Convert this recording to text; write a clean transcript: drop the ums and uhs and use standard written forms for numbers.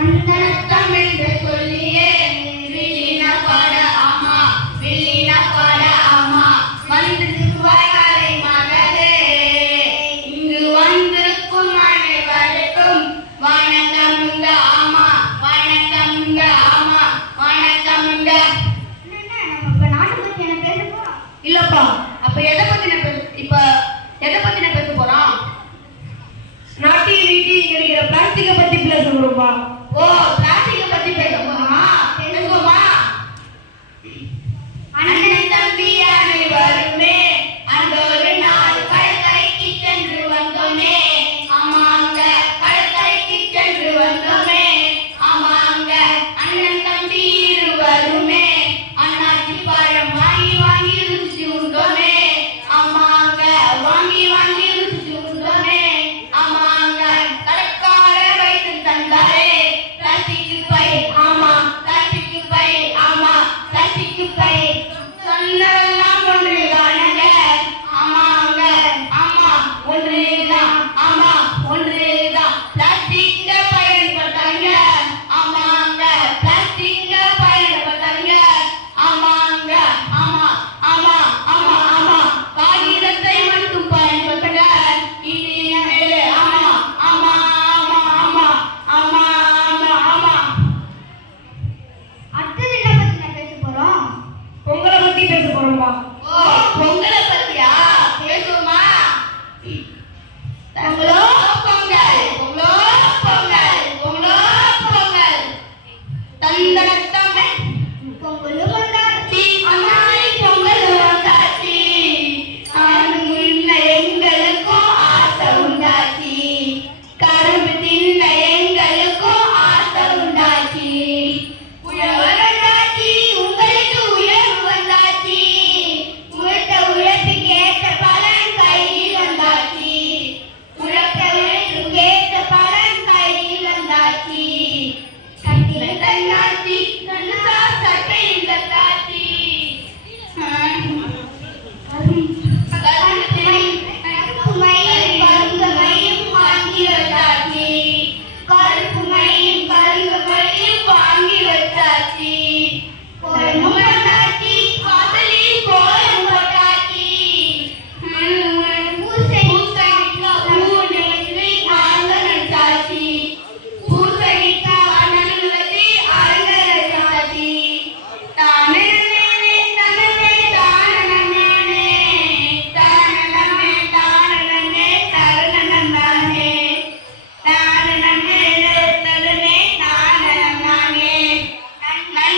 சந்தனத்தம் என்று சொல்லியே வில்லின பாட ஆமா வில்லின பாட ஆமா வந்து திருவாய்க்காலை மகளே இங்கு வந்திருக்கும் அனைவருக்கும் வணக்கமுங்க ஆமா வணக்கமுங்க ஆமா வணக்கமுங்க. நம்ம நாட்டை பத்தி என்ன பேசப்போ இல்லப்பா. அப்ப எதை பத்தின பேச போறோம்? நாட்டி வீட்டி கிடைக்கிற பிளாஸ்டிக்கை பத்தி பேச போறோம்ப்பா. ஓ